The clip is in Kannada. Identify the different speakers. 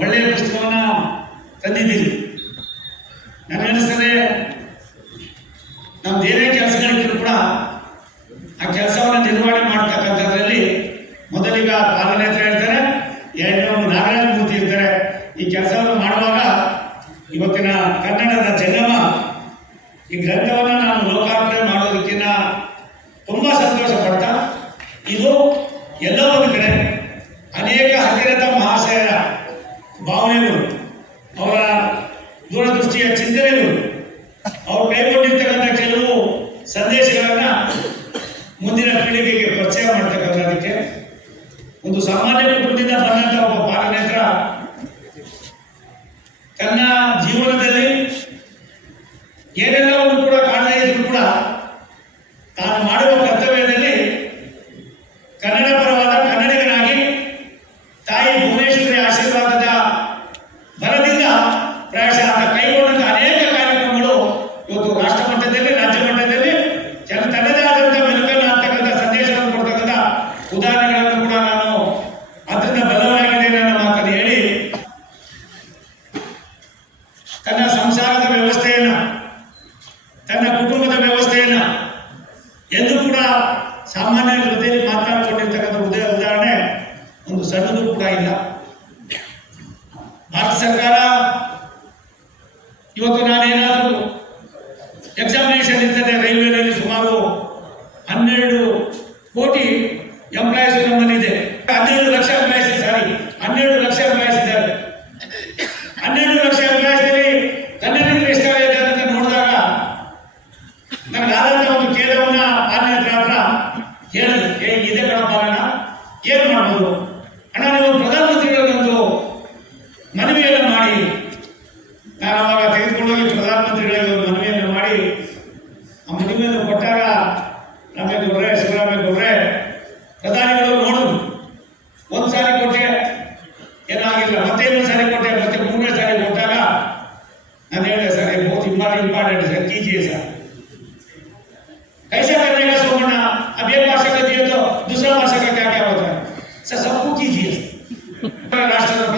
Speaker 1: ಒಳ್ಳೆಯ ಪುಸ್ತಕವನ್ನ ತಂದಿದ್ದೀರಿ. ನನಗನ್ನಿಸ್ತದೆ ನಮ್ಮ ಬೇರೆ ಕೆಲಸಗಳಿದ್ರು ಕೂಡ ಆ ಕೆಲಸವನ್ನು ನಿರ್ವಹಣೆ ಮಾಡ್ತಕ್ಕಂಥದ್ರಲ್ಲಿ ಮೊದಲಿಗ ಪಾಲನೆ ಹೇಳ್ತಾರೆ, ಎರಡನೇ ನಾರಾಯಣ ಮೂರ್ತಿ ಇರ್ತಾರೆ. ಈ ಕೆಲಸವನ್ನು ಮಾಡುವಾಗ ಇವತ್ತಿನ ಕನ್ನಡದ ಜಂಗಮ, ಈ ಗ್ರಂಥವನ್ನು ನಾನು ಲೋಕಾರ್ಪಣೆ ಮಾಡೋದಕ್ಕಿಂತ ತುಂಬ ಸಂತೋಷ ಪಡ್ತಾ, ಇದು ಎಲ್ಲೋ ಒಂದು ಕಡೆ ಭಾವನೆಗಳು ಅವರ ದೂರದೃಷ್ಟಿಯ ಚಿಂತನೆಗಳು ಅವರು ಕೈಗೊಂಡಿರ್ತಕ್ಕಂಥ ಕೆಲವು ಸಂದೇಶಗಳನ್ನ ಮುಂದಿನ ಪೀಳಿಗೆಗೆ ಪರಿಚಯ ಮಾಡ್ತಕ್ಕಂಥದಕ್ಕೆ ಒಂದು ಸಾಮಾನ್ಯ ಕುಟುಂಬದಿಂದ ಬಂದಂತಹ ಒಬ್ಬ ಪಾಲನೇತ್ರ ತನ್ನ ಜೀವನದಲ್ಲಿ ಏನೆಲ್ಲವನ್ನು ಕೂಡ ಕಾಣದೇ ಇದ್ರು ಕೂಡ ತಾನು ಮಾಡುವ ಸಾಮಾನ್ಯರ ಜೊತೆಯಲ್ಲಿ ಮಾತನಾಡಿಕೊಂಡಿರ್ತಕ್ಕಂಥ ಉದಯ ಉದಾಹರಣೆ ಒಂದು ಸಣ್ಣದು ಕೂಡ ಇಲ್ಲ. ಭಾರತ ಸರ್ಕಾರ ಇವತ್ತು ನಾನೇನಾದರೂ ಎಕ್ಸಾಮಿನೇಷನ್ ಇರ್ತದೆ ರೈಲ್ವೆನಲ್ಲಿ ಸುಮಾರು ಹನ್ನೆರಡು ಕೋಟಿ ಎಂಪ್ಲಾಯೀಸ್ ನಮ್ಮಲ್ಲಿದೆ. ಹನ್ನೆರಡು ಲಕ್ಷ ಎಂಪ್ಲಾಯೀಸ್ ಸಾರಿ ಹನ್ನೆರಡು ಲಕ್ಷ ಎಂಪ್ಲಾಯೀಸ್ ಇದ್ದಾರೆ. ಹನ್ನೆರಡು ಲಕ್ಷ ಎಂಪ್ಲಾಯೀಸ್ನಲ್ಲಿ ಕನ್ನಡ ಎಷ್ಟಾಗಿದೆ ಅಂತ ನೋಡಿದಾಗ, ನನಗೆ ಒಂದು ಖೇದವನ್ನ ಪಾಲನೆ ಹತ್ರ ಹತ್ರ ಹೇಳಿದೆ ಏ ಇದೆ ವ್ಯಾಪಾರನ ಏನು ಮಾಡೋದು ಹಣ ನೀವು ಪ್ರಧಾನಮಂತ್ರಿಗಳಿಗೊಂದು ಮನವಿಯನ್ನು ಮಾಡಿ. ನಾನು ಅವಾಗ ತೆಗೆದುಕೊಂಡೋಗಿ ಪ್ರಧಾನಮಂತ್ರಿಗಳಿಗೆ ಮನವಿಯನ್ನು ಮಾಡಿ. ಆ ಮನವಿಯನ್ನು ಕೊಟ್ಟಾಗ ನಮಗೆ ಗೌಡ್ರೆ, ಸಿದ್ದರಾಮಯ್ಯ ಗೊಬ್ಬರೇ ಪ್ರಧಾನಿಗಳು ನೋಡೋದು. ಒಂದು ಸಾರಿ ಕೊಟ್ಟೆ, ಏನಾಗಿಲ್ಲ. ಮತ್ತೆ ಇನ್ನೊಂದು ಸಾರಿ ಕೊಟ್ಟೆ, ಮತ್ತೆ ಮೂರನೇ ಸಾರಿ ಕೊಟ್ಟಾಗ ನಾನು ಹೇಳಿದೆ, sir ಬಹುತ್ important important sir ji sir ಕೈಸಾ রাষ্ট্র